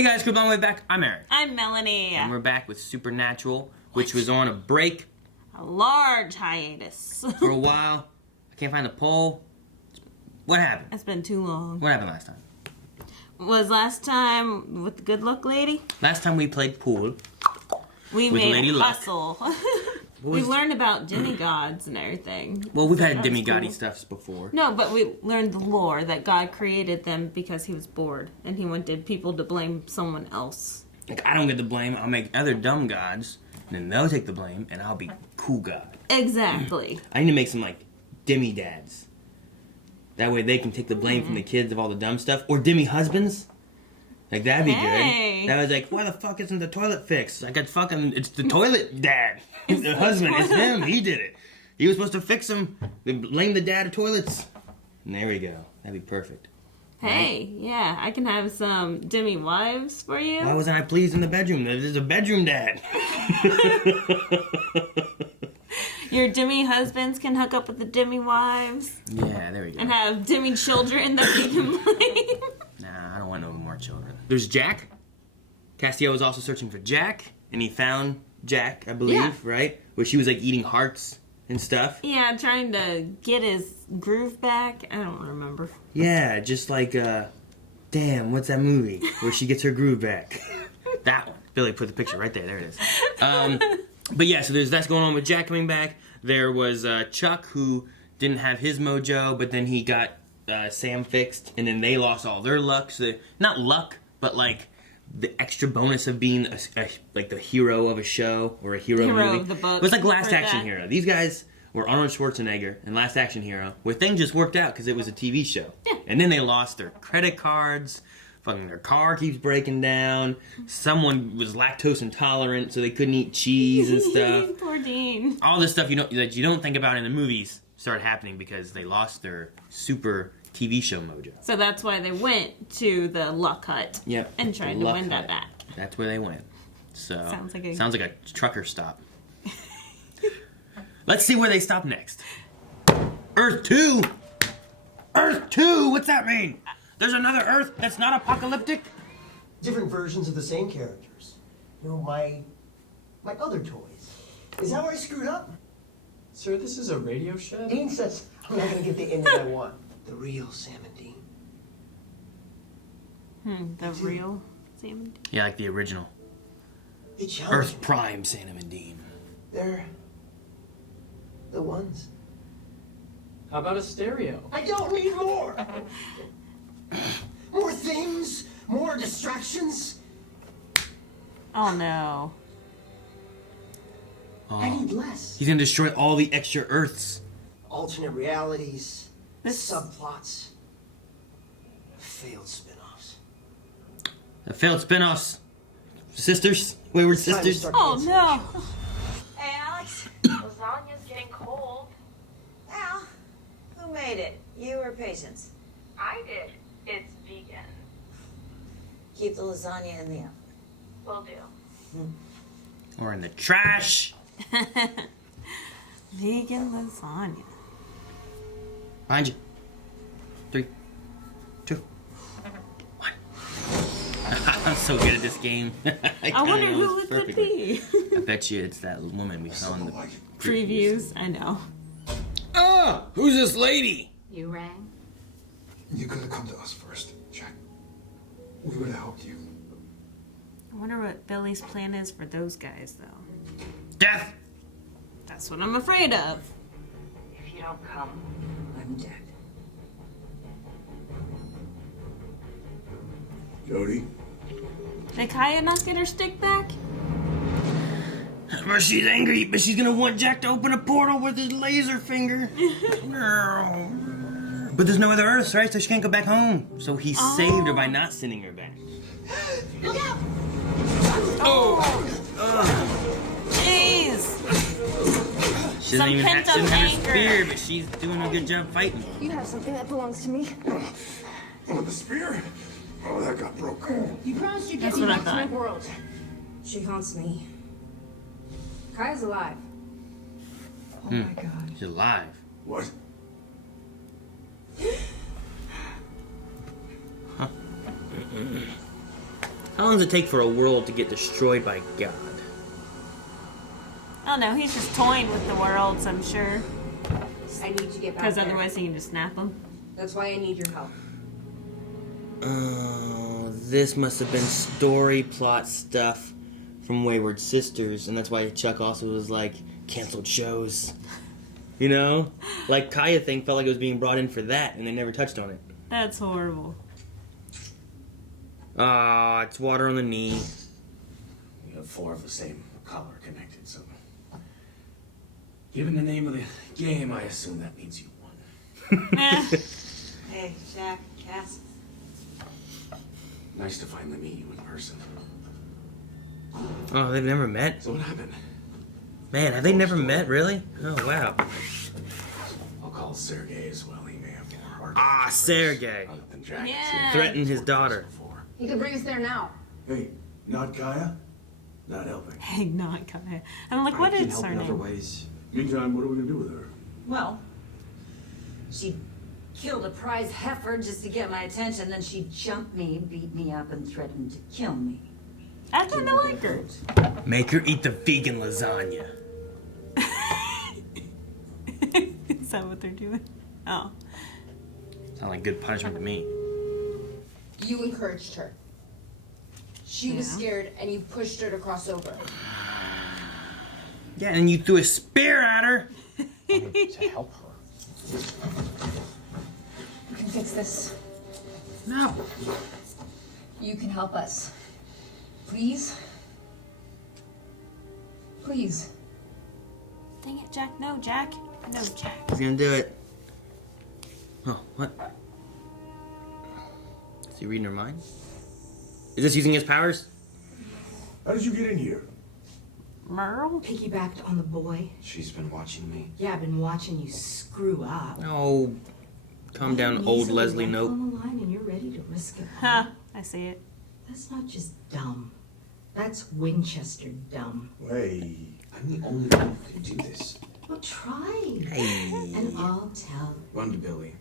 Hey guys, come on way back. I'm Aaron. I'm Melanie. And we're back with Supernatural, which was on a break. A large hiatus. For a while. I can't find the poll. What happened? It's been too long. What happened last time? Was last time with the good luck lady? Last time we played pool. We with made Lady a Luck. hustle. We learned about demigods and everything. Well, we've So had that was demigod-y cool. stuffs before. No, but we learned the lore that God created them because he was bored and he wanted people to blame someone else. Like, I don't get the blame. I'll make other dumb gods, and then they'll take the blame, and I'll be cool god. Exactly. I need to make some, like, demi-dads. That way they can take the blame from the kids of all the dumb stuff. Or demi-husbands. Like, that'd be good. That was like, why the fuck isn't the toilet fixed? I got fucking, it's the toilet dad. The husband, it's him. He did it. He was supposed to fix them. They blame the dad of toilets. And there we go. That'd be perfect. Hey, yeah, I can have some demi-wives for you. Why wasn't I pleased in the bedroom? There's a bedroom dad. Your demi-husbands can hook up with the demi-wives. Yeah, there we go. And have demi-children that we can blame. Nah, I don't want no more children. There's Jack. Castiel was also searching for Jack, and he found Jack, I believe, right? Where she was like eating hearts and stuff. Yeah, trying to get his groove back. I don't remember. Yeah, just like, damn, what's that movie where she gets her groove back? That one. Billy put the picture right there. There it is. But yeah, so that's going on with Jack coming back. There was Chuck, who didn't have his mojo, but then he got Sam fixed, and then they lost all their luck. So not luck, but like the extra bonus of being like the hero of a show or a hero movie. Of the book. It was like Last Action Hero. These guys were Arnold Schwarzenegger and Last Action Hero, where things just worked out because it was a TV show. Yeah. And then they lost their credit cards. Fucking their car keeps breaking down. Someone was lactose intolerant, so they couldn't eat cheese and stuff. Poor Dean. All this stuff that you don't think about in the movies started happening because they lost their super TV show mojo. So that's why they went to the Luck Hut. Yep. And tried to Luck win that Hut. back. That's where they went. So Sounds like a trucker stop. Let's see where they stop next. Earth 2. Earth 2. What's that mean? There's another Earth that's not apocalyptic? Different versions of the same characters. You know, my other toys. Is that where I screwed up? Sir, this is a radio shed? Dean says I'm not gonna get the ending I want. The real Sam and Dean. The real Sam and Dean. Yeah, like the original. They challenge Earth me. Prime Sam and Dean. They're the ones. How about a stereo? I don't need more. More things, more distractions. Oh no. I need less. He's gonna destroy all the extra Earths. Alternate realities, This- subplots, failed spin-offs. The failed spin-offs. Sisters? Wayward Time to Sisters? start Oh dancing. no. Hey, Alex. Lasagna's getting cold. Al, who made it? You or Patience? I did. It's vegan. Keep the lasagna in the oven. Will do. Or in the trash? Vegan lasagna. Behind you. 3, 2, 1. I'm so good at this game. I wonder who it could be. I bet you it's that woman we saw in the Previews. I know. Oh, who's this lady? You rang? You could have come to us first, Jack. We would have helped you. I wonder what Billy's plan is for those guys, though. Death. That's what I'm afraid of. If you don't come, I'm dead. Jody? Oh. Did Kaya not get her stick back? But she's angry, but she's gonna want Jack to open a portal with his laser finger. But there's no other Earths, right? So she can't go back home. So he saved her by not sending her back. Look out! Jeez! She doesn't Some even have, pent-up she doesn't have anger. her spear, but she's doing a good job fighting. You have something that belongs to me. Oh, the spear? Oh, that got broke. You promised you'd That's get me what I back to my thought. world. She haunts me. Kaya's alive. Oh my god. She's alive. What? How long does it take for a world to get destroyed by God? Oh no, he's just toying with the worlds, I'm sure. I need to get back Because there. otherwise he can just snap them. That's why I need your help. Oh, this must have been story plot stuff from Wayward Sisters, and that's why Chuck also was like, canceled shows. You know? Like, Kaya thing felt like it was being brought in for that, and they never touched on it. That's horrible. Ah, it's water on the knee. We have 4 of the same color connected, so... Given the name of the game, I assume that means you won. Eh. Hey, Jack, Cass. Nice to finally meet you in person. Oh, they've never met? So what happened? Man, have they never met, really? Oh, wow. I'll call Sergei as well. He may have more Ah, Sergei. other than Jack. Yeah. Threatened his daughter. He can bring us there now. Hey, not Kaya? Not helping. Hey, not Kaya. I'm like, what is her name? ways. Meantime, what are we gonna do with her? Well, she killed a prize heifer just to get my attention, then she jumped me, beat me up, and threatened to kill me. I kind of like her. Make her eat the vegan lasagna. Is that what they're doing? Oh. Sound like good punishment to me. You encouraged her. She was Yeah. scared, and you pushed her to cross over. Yeah, and you threw a spear at her. To help her. You can fix this. No. You can help us. Please? Please. Dang it, Jack. No, Jack. No, Jack. He's gonna do it. Oh, what? Is he reading her mind? Is this using his powers? How did you get in here? Merle? Piggybacked on the boy. She's been watching me. Yeah, I've been watching you screw up. Oh, calm down, old Easily Leslie life Nope. on the line and you're ready to risk it all. Huh. I see it. That's not just dumb. That's Winchester dumb. Hey. I'm the only one who can do this. Well, try. Hey. And I'll tell. Run to Billy.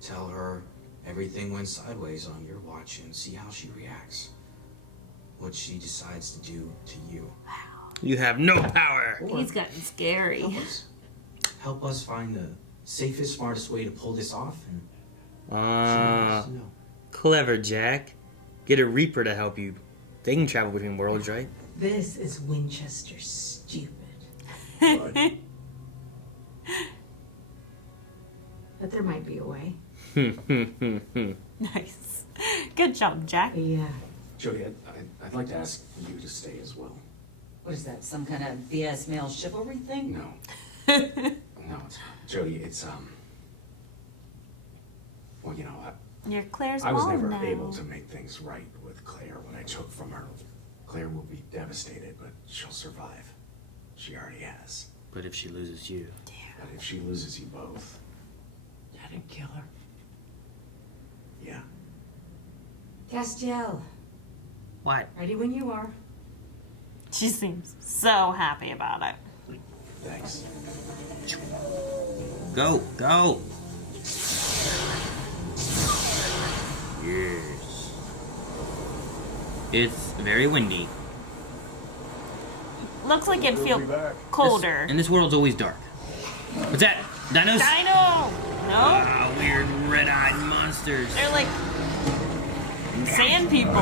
Tell her everything went sideways on your watch and see how she reacts. What she decides to do to you. You have no power. He's gotten scary. Help us find the safest, smartest way to pull this off, and she Ah, wants to know. clever, Jack. Get a Reaper to help you. They can travel between worlds, right? This is Winchester stupid. What? But there might be a way. Nice. Good job, Jack. Yeah. Jody, I'd like to ask you to stay as well. What is that, some kind of BS male chivalry thing? No. No, it's not. Jody, it's, well, you know, You're Claire's I was mom never now. able to make things right with Claire when I took from her. Claire will be devastated, but she'll survive. She already has. But if she loses you... But if she loses you both, That'd kill her. yeah. Castiel, What? ready when you are. She seems so happy about it. Thanks. Go, go. Yes. It's very windy. Looks like it'd feel We'll be back. colder. And this world's always dark. What's that? Dinos? Dino! No? Ah, weird red-eyed monsters. They're like sand people.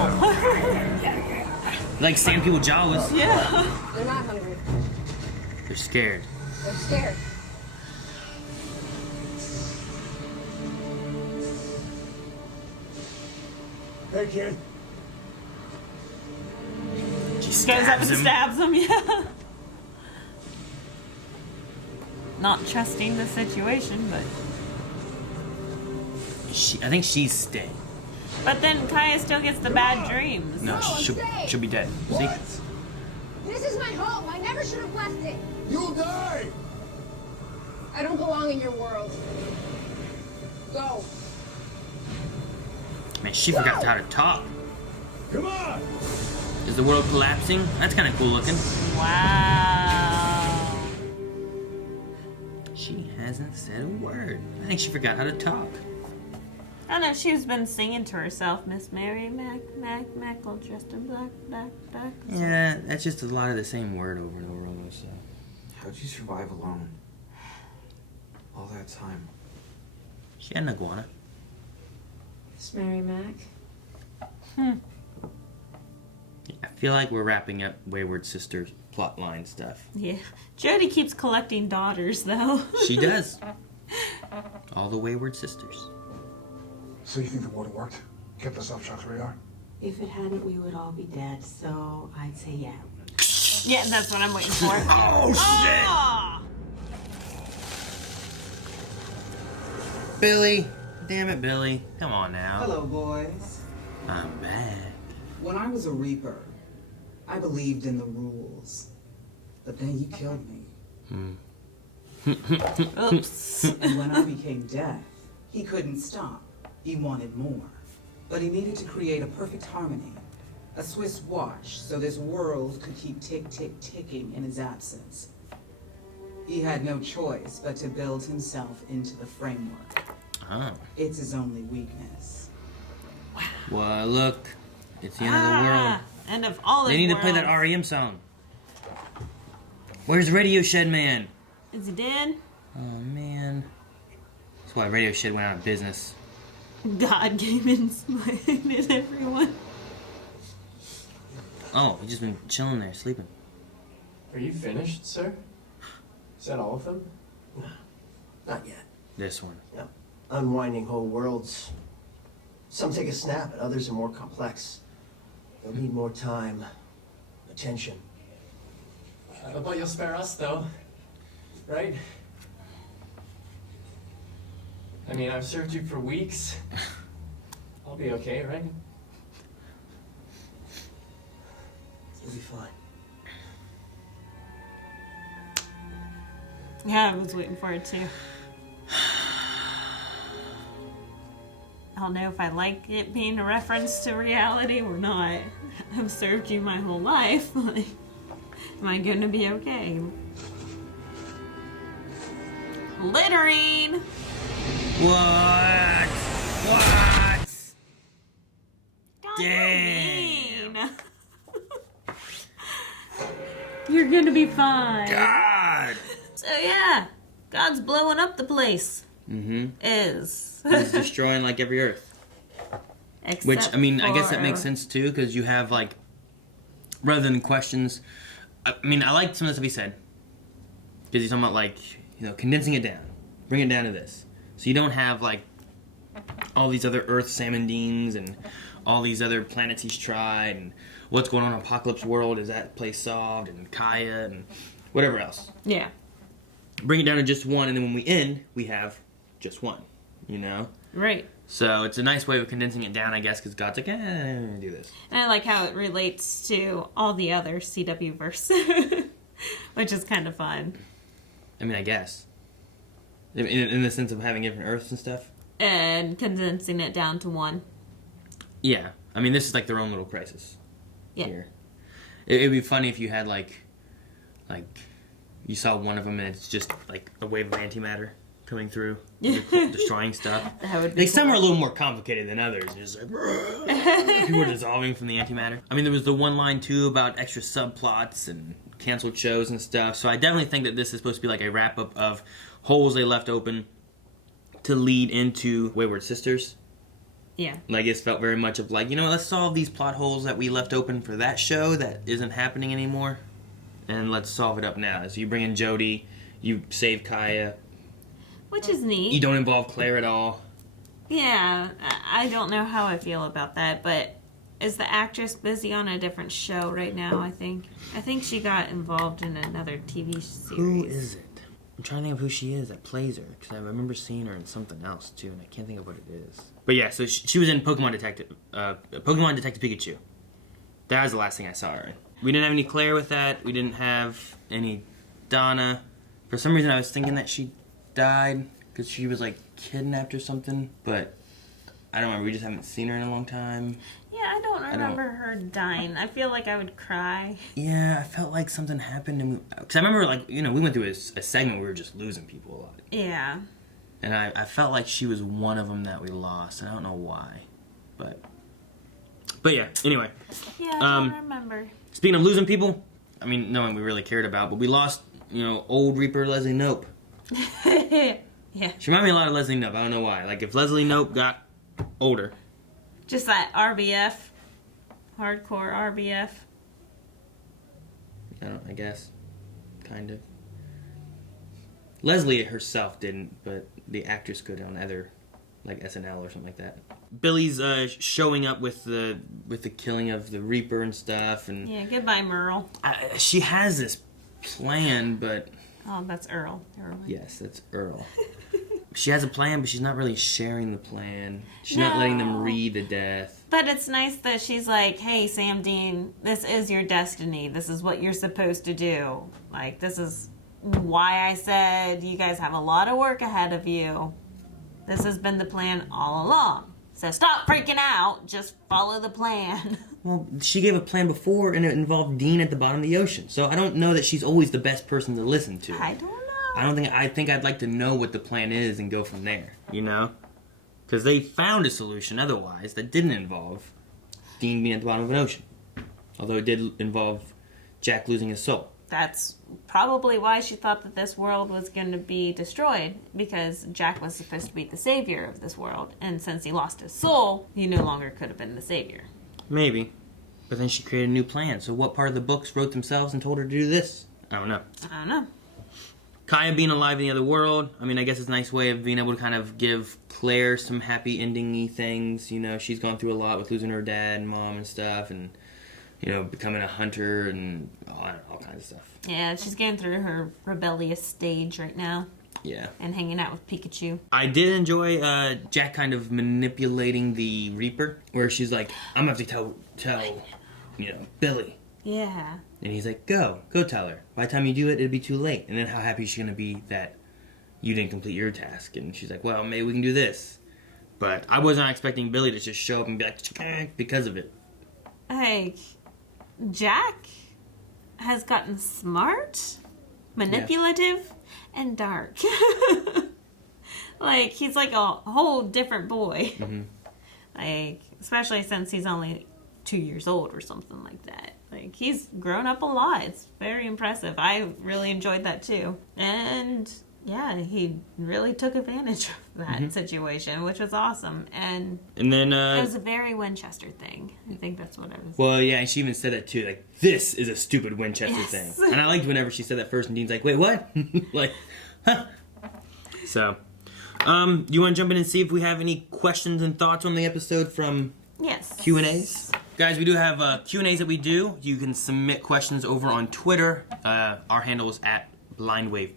Like sand people Jawas. Yeah. They're not hungry. They're scared. They're scared. Hey, kid. She Goes up and stabs him. stabs him, yeah. Not trusting the situation, but... I think she's staying. But then Kaya still gets the bad dreams. No, she'll be dead. See? This is my home. I never should have left it. You'll die! I don't belong in your world. Go. Man, she forgot how to talk. Come on! Is the world collapsing? That's kind of cool looking. Wow. She hasn't said a word. I think she forgot how to talk. I don't know, she's been singing to herself, Miss Mary Mackle, dressed in black. Yeah, that's just a lot of the same word over and over almost. So. How'd you survive alone? All that time. She had an iguana. Miss Mary Mac. Yeah, I feel like we're wrapping up Wayward Sisters plotline stuff. Yeah. Jody keeps collecting daughters, though. She does. All the Wayward Sisters. So you think the water worked? Kept us off Chuck's radar? If it hadn't, we would all be dead, so I'd say yeah. Yeah, that's what I'm waiting for. Oh, shit! Oh! Billy. Damn it, Billy. Come on now. Hello, boys. I'm back. When I was a Reaper, I believed in the rules. But then you killed me. Oops. And when I became Death, he couldn't stop. He wanted more. But he needed to create a perfect harmony. A Swiss watch, so this world could keep tick-tick-ticking in his absence. He had no choice but to build himself into the framework. Oh. It's his only weakness. Well, look. It's the end of the world. End of all the They need to world. play that REM song. Where's Radio Shed Man? Is he dead? Oh, man. That's why Radio Shed went out of business. God came and smited everyone. Oh, he's just been chilling there, sleeping. Are you finished, sir? Is that all of them? Not yet. This one. Yep. Unwinding whole worlds. Some take a snap, and others are more complex. They'll need more time, attention. But you'll spare us, though. Right? I mean, I've served you for weeks. I'll be okay, right? You'll be fine. Yeah, I was waiting for it too. I don't know if I like it being a reference to reality or not. I've served you my whole life. Like, am I going to be okay? Littering! What? What? God, Damn. you're mean. You're gonna be fine. God! So yeah, God's blowing up the place. Mm-hmm. Is. He's destroying like every Earth. Except Which, I mean, I guess that for- makes sense too, because you have like, rather than questions, I mean, I like some of the stuff he said. Because he's talking about like, you know, condensing it down. Bring it down to this. So you don't have like all these other Earth Salmondines and all these other planets he's tried and what's going on in Apocalypse World, is that place solved, and Kaya and whatever else. Yeah. Bring it down to just one, and then when we end, we have just one, you know? Right. So it's a nice way of condensing it down, I guess, because God's like, do this. And I like how it relates to all the other CW verse, which is kind of fun. I mean, I guess. In the sense of having different Earths and stuff. And condensing it down to one. Yeah. I mean, this is like their own little crisis. Yeah. Here. It'd be funny if you had like, you saw one of them and it's just like a wave of antimatter coming through, destroying stuff. That would be Like some cool. are a little more complicated than others. Just like, people are dissolving from the antimatter. I mean, there was the one line too about extra subplots and canceled shows and stuff. So I definitely think that this is supposed to be like a wrap up of holes they left open to lead into Wayward Sisters. Yeah. Like, it felt very much of like, you know, let's solve these plot holes that we left open for that show that isn't happening anymore, and let's solve it up now. So you bring in Jody, you save Kaya. Which is neat. You don't involve Claire at all. Yeah, I don't know how I feel about that, but is the actress busy on a different show right now, I think? I think she got involved in another TV series. Who is it? I'm trying to think of who she is that plays her, because I remember seeing her in something else too, and I can't think of what it is. But yeah, so she was in Pokemon Detective Pikachu. That was the last thing I saw her in. We didn't have any Claire with that. We didn't have any Donna. For some reason, I was thinking that she died because she was like kidnapped or something, but I don't remember. We just haven't seen her in a long time. Yeah, I don't remember her dying. I feel like I would cry. Yeah, I felt like something happened, and because I remember, like, you know, we went through a segment where we were just losing people a lot. Yeah. And I felt like she was one of them that we lost. And I don't know why. But yeah, anyway. Yeah, I don't remember. Speaking of losing people, I mean, no one we really cared about, but we lost, old Reaper Leslie Knope. Yeah. She reminded me a lot of Leslie Knope. I don't know why. Like, if Leslie Knope got older. Just that RBF. Hardcore RBF. I guess. Kind of. Leslie herself didn't, but the actress could on other, like SNL or something like that. Billy's showing up with the killing of the Reaper and stuff, and Yeah, goodbye, Merle. she has this plan, but Oh, that's Earl. yes, that's Earl. She has a plan, but she's not really sharing the plan. She's not letting them read the death. But it's nice that she's like, hey, Sam Dean, this is your destiny. This is what you're supposed to do. Like, this is why I said you guys have a lot of work ahead of you. This has been the plan all along. So stop freaking out. Just follow the plan. Well, she gave a plan before, and it involved Dean at the bottom of the ocean. So I don't know that she's always the best person to listen to. I don't know. I think I'd like to know what the plan is and go from there, Because they found a solution otherwise that didn't involve Dean being at the bottom of an ocean. Although it did involve Jack losing his soul. That's probably why she thought that this world was going to be destroyed, because Jack was supposed to be the savior of this world, and since he lost his soul, he no longer could have been the savior. Maybe. But then she created a new plan. So what part of the books wrote themselves and told her to do this? I don't know. Kaya being alive in the other world, I mean, I guess it's a nice way of being able to kind of give Claire some happy ending-y things. She's gone through a lot with losing her dad and mom and stuff, and, becoming a hunter and all kinds of stuff. Yeah, she's getting through her rebellious stage right now. Yeah. And hanging out with Pikachu. I did enjoy Jack kind of manipulating the Reaper, where she's like, I'm going to have to tell Billy. Yeah. And he's like, go tell her. By the time you do it, it'll be too late. And then how happy is she going to be that you didn't complete your task? And she's like, well, maybe we can do this. But I was not expecting Billy to just show up and be like, because of it. Like, Jack has gotten smart, manipulative, and dark. Like, he's like a whole different boy. Mm-hmm. Like, especially since he's only 2 years old or something like that. Like, he's grown up a lot. It's very impressive. I really enjoyed that too. And yeah, he really took advantage of that situation, which was awesome. And then it was a very Winchester thing. I think that's what I was. Well, yeah, and she even said that too. Like, this is a stupid Winchester thing. And I liked whenever she said that first, and Dean's like, wait, what? Like, huh? So, you want to jump in and see if we have any questions and thoughts on the episode from Q&As? Guys, we do have Q&As that we do. You can submit questions over on Twitter. Our handle is at BlindWaveProd,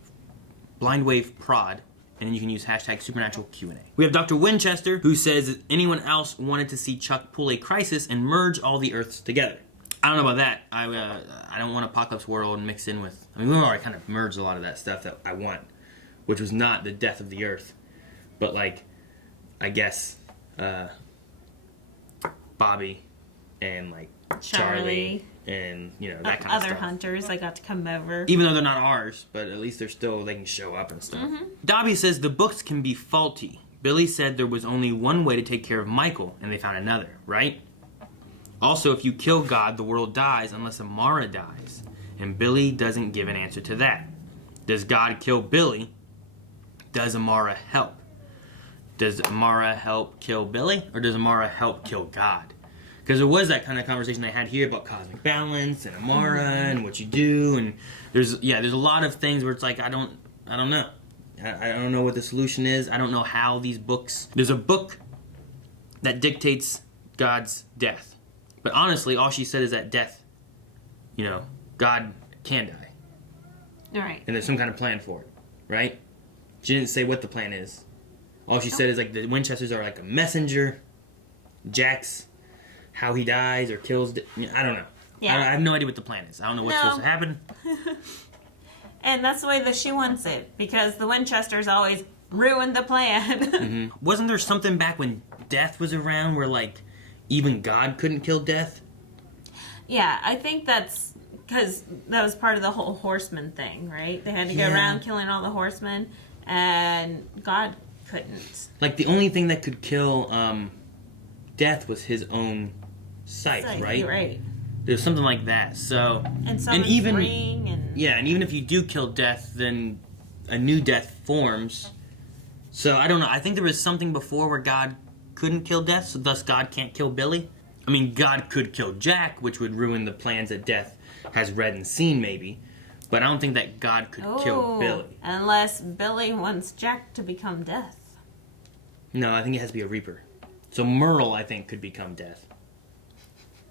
and then you can use hashtag Supernatural Q&A. We have Dr. Winchester, who says, anyone else wanted to see Chuck pull a crisis and merge all the Earths together? I don't know about that. I don't want Apocalypse World mixed in with... I mean, we already kind of merged a lot of that stuff that I want, which was not the death of the Earth. But, like, I guess Bobby and, like, Charlie and, that kind of other stuff. hunters that got to come over. Even though they're not ours, but at least they can show up and stuff. Dobby says the books can be faulty. Billy said there was only one way to take care of Michael, and they found another, right? Also, if you kill God, the world dies unless Amara dies. And Billy doesn't give an answer to that. Does God kill Billy? Does Amara help? Does Amara help kill Billy? Or does Amara help kill God? Because there was that kind of conversation they had here about cosmic balance and Amara and what you do. And there's a lot of things where it's like, I don't know. I don't know what the solution is. I don't know how these books... There's a book that dictates God's death. But honestly, all she said is that death, God can die. Right. And there's some kind of plan for it, right? She didn't say what the plan is. All she said is, like, the Winchesters are like a messenger. Jack's how he dies or kills... I don't know. Yeah. I have no idea what the plan is. I don't know what's supposed to happen. And that's the way that she wants it, because the Winchesters always ruin the plan. Wasn't there something back when Death was around where, like, even God couldn't kill Death? Yeah, I think that's because that was part of the whole horseman thing, right? They had to go around killing all the horsemen, and God couldn't. Like, the only thing that could kill Death was his own sight, right? Right. There's something like that. So, And someone's even ring and yeah, and even if you do kill Death, then a new Death forms. So I don't know. I think there was something before where God couldn't kill Death, so thus God can't kill Billy. I mean, God could kill Jack, which would ruin the plans that Death has read and seen, maybe. But I don't think that God could kill Billy. Unless Billy wants Jack to become Death. No, I think it has to be a Reaper. So Merle, I think, could become Death.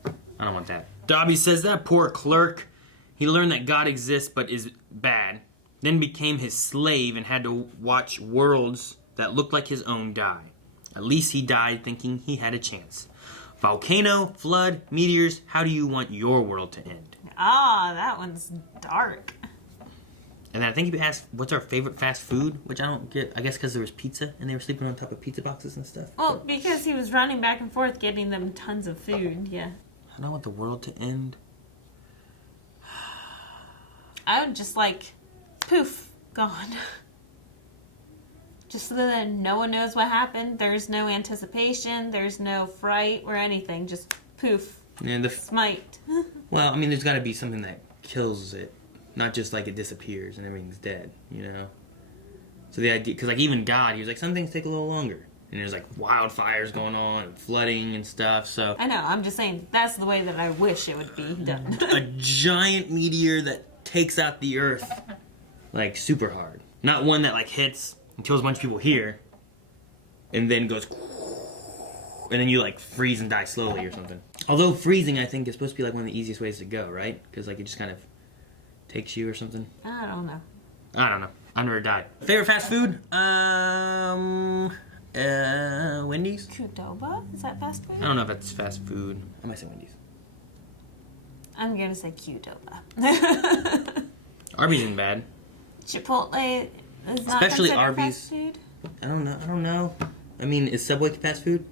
I don't want that. Dobby says, that poor clerk. He learned that God exists but is bad. Then became his slave and had to watch worlds that looked like his own die. At least he died thinking he had a chance. Volcano, flood, meteors, how do you want your world to end? Ah, that one's dark. And then I think you asked, what's our favorite fast food? Which I don't get. I guess because there was pizza and they were sleeping on top of pizza boxes and stuff. Well, because he was running back and forth getting them tons of food, yeah. I don't want the world to end. I would just like, poof, gone. Just so that no one knows what happened. There's no anticipation. There's no fright or anything. Just poof. And Smite. Well, I mean, there's got to be something that kills it. Not just like it disappears and everything's dead, you know? So the idea, because like even God, he was like, some things take a little longer. And there's like wildfires going on and flooding and stuff, so. I know, I'm just saying, that's the way that I wish it would be done. A giant meteor that takes out the Earth, like super hard. Not one that like hits and kills a bunch of people here and then goes, and then you like freeze and die slowly or something. Although freezing, I think, is supposed to be like one of the easiest ways to go, right? Because like it just kind of takes you or something. I don't know. I don't know. I've never died. Favorite fast food? Wendy's? Qdoba? Is that fast food? I don't know if it's fast food. I might say Wendy's. I'm gonna say Qdoba. Arby's isn't bad. Chipotle is not Especially considered Arby's. fast food? I don't know. I mean, is Subway fast food?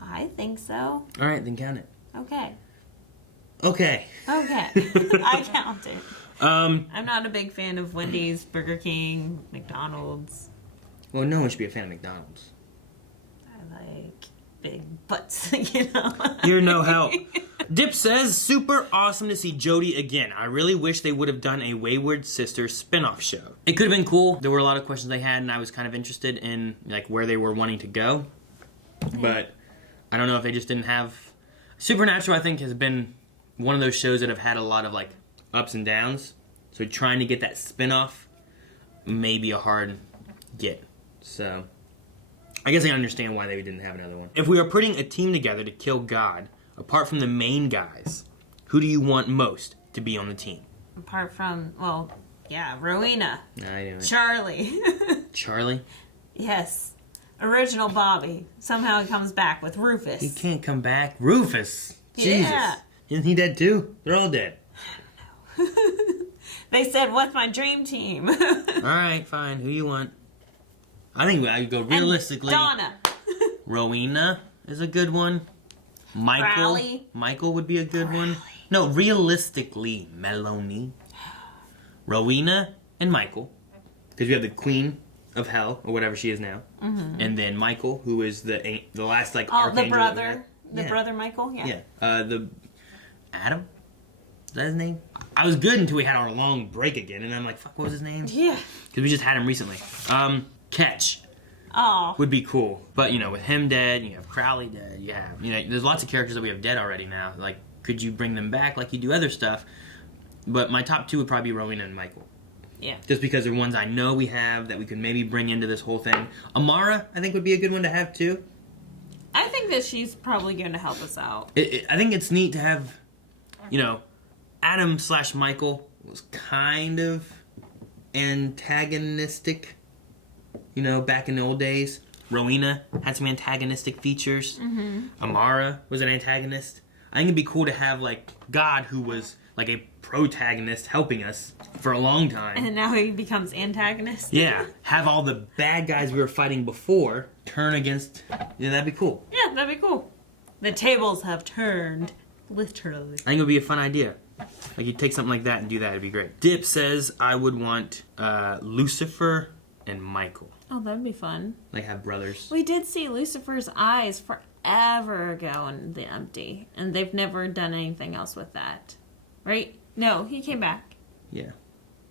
I think so. Alright, then count it. Okay. Okay. I count it. I'm not a big fan of Wendy's, Burger King, McDonald's. Well, no one should be a fan of McDonald's. I like big butts, you know. You're no help. Dip says, super awesome to see Jodie again. I really wish they would have done a Wayward Sisters spin-off show. It could have been cool. There were a lot of questions they had, and I was kind of interested in like where they were wanting to go. But I don't know if they just didn't have... Supernatural, I think, has been one of those shows that have had a lot of like ups and downs. So trying to get that spin-off may be a hard get. So I guess I understand why they didn't have another one. If we are putting a team together to kill God, apart from the main guys, who do you want most to be on the team? Apart from, well, yeah, Rowena. I knew it. Charlie. Charlie? Yes. Original Bobby. Somehow he comes back with Rufus. He can't come back. Rufus? Jesus. Yeah. Isn't he dead too? They're all dead. I don't know. They said, what's my dream team? Alright, fine. Who do you want? I think I go realistically. And Donna. Rowena is a good one. Michael. Crowley. Michael would be a good one. No, realistically, Melanie. Rowena and Michael. Because you have the Queen of Hell, or whatever she is now. Mm-hmm. And then Michael, who is the last like Oh, archangel. the brother. The Yeah. brother Michael? Yeah. Yeah. The Adam? Is that his name? I was good until we had our long break again, and I'm like, fuck, what was his name? Yeah. Because we just had him recently. Ketch Oh. would be cool. But, you know, with him dead, you have Crowley dead, there's lots of characters that we have dead already now. Like, could you bring them back like you do other stuff? But my top two would probably be Rowena and Michael. Yeah. Just because they're ones I know we have that we could maybe bring into this whole thing. Amara, I think, would be a good one to have, too. I think that she's probably going to help us out. I think it's neat to have, Adam/Michael was kind of antagonistic, back in the old days. Rowena had some antagonistic features. Mm-hmm. Amara was an antagonist. I think it'd be cool to have, God, who was, a protagonist helping us for a long time. And now he becomes antagonist. Yeah. Have all the bad guys we were fighting before turn against... that'd be cool. Yeah, that'd be cool. The tables have turned. Literally. I think it would be a fun idea. Like, you take something like that and do that, it'd be great. Dip says, I would want Lucifer and Michael. Oh, that'd be fun. Like have brothers. We did see Lucifer's eyes forever ago in The Empty, and they've never done anything else with that. Right? No, he came back. Yeah.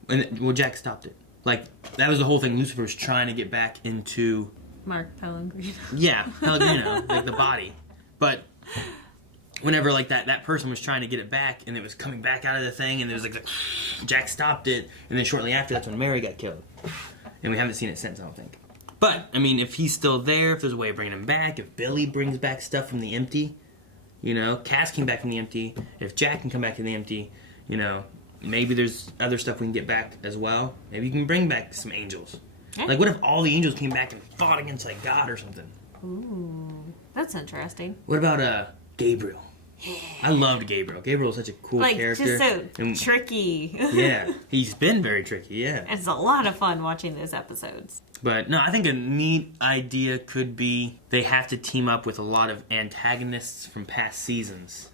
And well, Jack stopped it. Like that was the whole thing. Lucifer was trying to get back into Mark Pellegrino. Yeah, Pellegrino, like the body. But whenever like that person was trying to get it back and it was coming back out of the thing and it was like Jack stopped it, and then shortly after that's when Mary got killed. And we haven't seen it since, I don't think. But I mean, if he's still there, if there's a way of bringing him back, if Billy brings back stuff from The Empty, you know, Cass came back from The Empty, if Jack can come back to The Empty, you know, maybe there's other stuff we can get back as well. Maybe you can bring back some angels. Yeah. Like, what if all the angels came back and fought against, like, God or something? Ooh, that's interesting. What about, Gabriel? Yeah. I loved Gabriel. Gabriel's such a cool character. Just so tricky. Yeah, he's been very tricky, yeah. It's a lot of fun watching those episodes. But, no, I think a neat idea could be they have to team up with a lot of antagonists from past seasons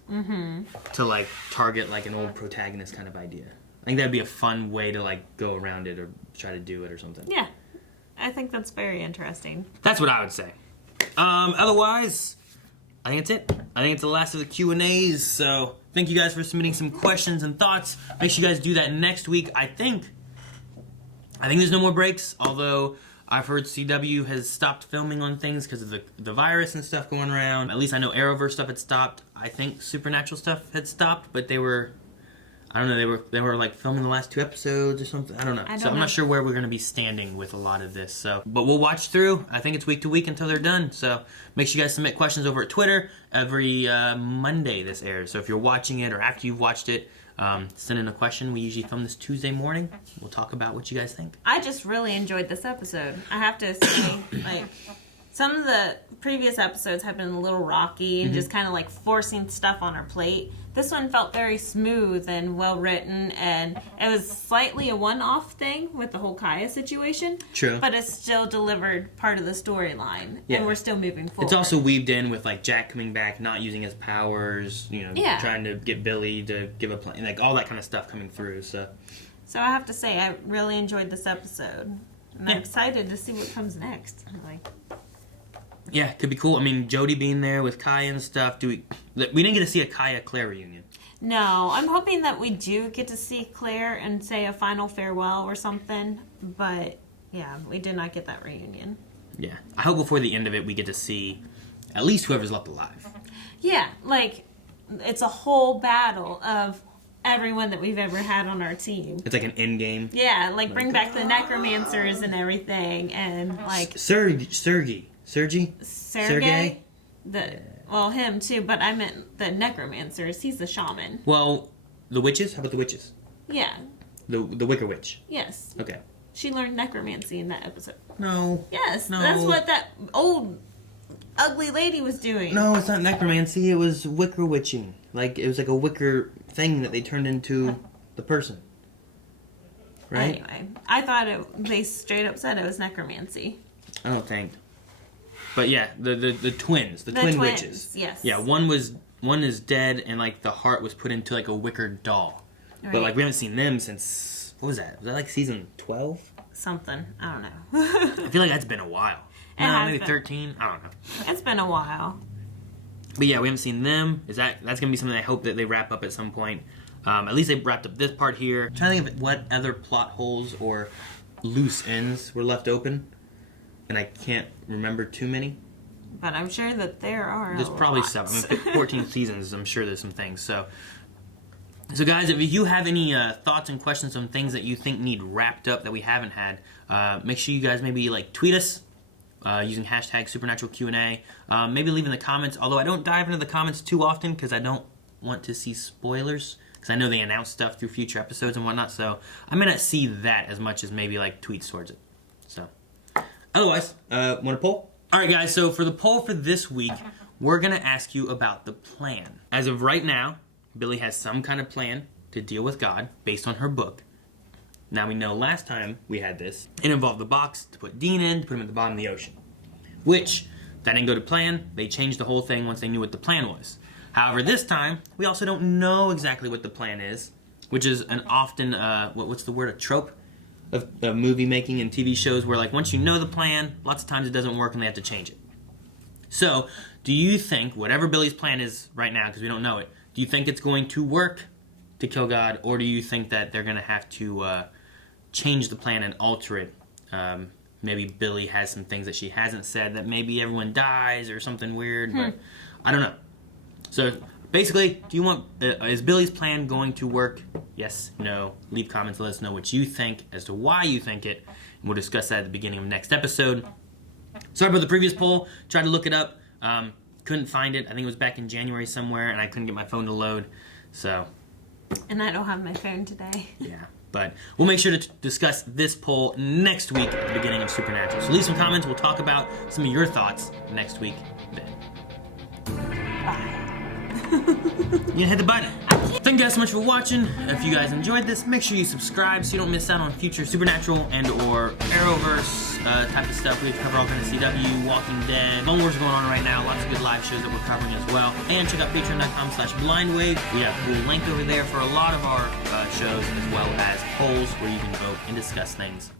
to, like, target, like, an old protagonist kind of idea. I think that'd be a fun way to, like, go around it or try to do it or something. Yeah, I think that's very interesting. That's what I would say. Otherwise, I think that's it. I think it's the last of the Q&As, so thank you guys for submitting some questions and thoughts. Make sure you guys do that next week. I think there's no more breaks, although I've heard CW has stopped filming on things because of the virus and stuff going around. At least I know Arrowverse stuff had stopped. I think Supernatural stuff had stopped, but they were... I don't know, they were like filming the last 2 episodes or something. I don't know. I'm not sure where we're going to be standing with a lot of this. So, but we'll watch through. I think it's week to week until they're done. So make sure you guys submit questions over at Twitter. Every Monday this airs. So if you're watching it or after you've watched it, send in a question. We usually film this Tuesday morning. We'll talk about what you guys think. I just really enjoyed this episode. I have to say, like, some of the previous episodes have been a little rocky and just kind of like forcing stuff on our plate. This one felt very smooth and well written, and it was slightly a one-off thing with the whole Kaya situation. True. But it still delivered part of the storyline, and we're still moving forward. It's also weaved in with like Jack coming back, not using his powers, you know, trying to get Billy to give a plan, like all that kind of stuff coming through. So I have to say, I really enjoyed this episode, and I'm excited to see what comes next. Like. Yeah, could be cool. I mean, Jody being there with Kaya and stuff. We didn't get to see a Kaya-Claire reunion. No, I'm hoping that we do get to see Claire and say a final farewell or something. But, yeah, we did not get that reunion. Yeah. I hope before the end of it we get to see at least whoever's left alive. Yeah, like, it's a whole battle of everyone that we've ever had on our team. It's like an end game. Yeah, like bring back the necromancers and everything. And, like... Sergey? Well, him too, but I meant the necromancers. He's the shaman. Well, the witches? How about the witches? Yeah. The Wicker Witch? Yes. Okay. She learned necromancy in that episode. No. Yes, no. That's what that old ugly lady was doing. No, it's not necromancy. It was Wicker Witching. Like, it was like a wicker thing that they turned into the person. Right? Anyway, I thought they straight up said it was necromancy. I don't think. But yeah, the twins, the twin twins, witches. Yes. Yeah, one is dead, and like the heart was put into like a wicker doll. Right. But like we haven't seen them since, what was that? Was that like season 12? Something. I don't know. I feel like that's been a while. Maybe 13. I don't know. It's been a while. But yeah, we haven't seen them. That's gonna be something I hope that they wrap up at some point. At least they wrapped up this part here. I'm trying to think of what other plot holes or loose ends were left open. And I can't remember too many. But I'm sure that there are. There's probably some. I mean, 14 seasons, I'm sure there's some things. So guys, if you have any thoughts and questions on things that you think need wrapped up that we haven't had, make sure you guys maybe like tweet us using hashtag Supernatural Q&A. Maybe leave in the comments, although I don't dive into the comments too often because I don't want to see spoilers. Because I know they announce stuff through future episodes and whatnot. So I may not see that as much as maybe like tweets towards it. So... Otherwise, want a poll? Alright guys, so for the poll for this week, we're going to ask you about the plan. As of right now, Billy has some kind of plan to deal with God based on her book. Now we know last time we had this, it involved the box to put Dean in, to put him at the bottom of the ocean. Which, that didn't go to plan. They changed the whole thing once they knew what the plan was. However, this time, we also don't know exactly what the plan is, which is an often, what's the word, a trope? of movie making and TV shows where, like, once you know the plan, lots of times it doesn't work and they have to change it. So, do you think, whatever Billy's plan is right now, because we don't know it, do you think it's going to work to kill God, or do you think that they're going to have to change the plan and alter it? Maybe Billy has some things that she hasn't said, that maybe everyone dies or something weird, but I don't know. So, basically, do you want is Billy's plan going to work? Yes, no. Leave comments, let us know what you think as to why you think it, and we'll discuss that at the beginning of next episode. Sorry about the previous poll. Tried to look it up. Couldn't find it. I think it was back in January somewhere, and I couldn't get my phone to load. So. And I don't have my phone today. Yeah. But we'll make sure to discuss this poll next week at the beginning of Supernatural. So leave some comments. We'll talk about some of your thoughts next week then. You hit the button. Thank you guys so much for watching. If you guys enjoyed this, make sure you subscribe so you don't miss out on future Supernatural and or Arrowverse type of stuff. We cover all kind of CW, Walking Dead. Clone Wars going on right now. Lots of good live shows that we're covering as well. And check out patreon.com/blindwave. We have a cool link over there for a lot of our shows, as well as polls where you can vote and discuss things.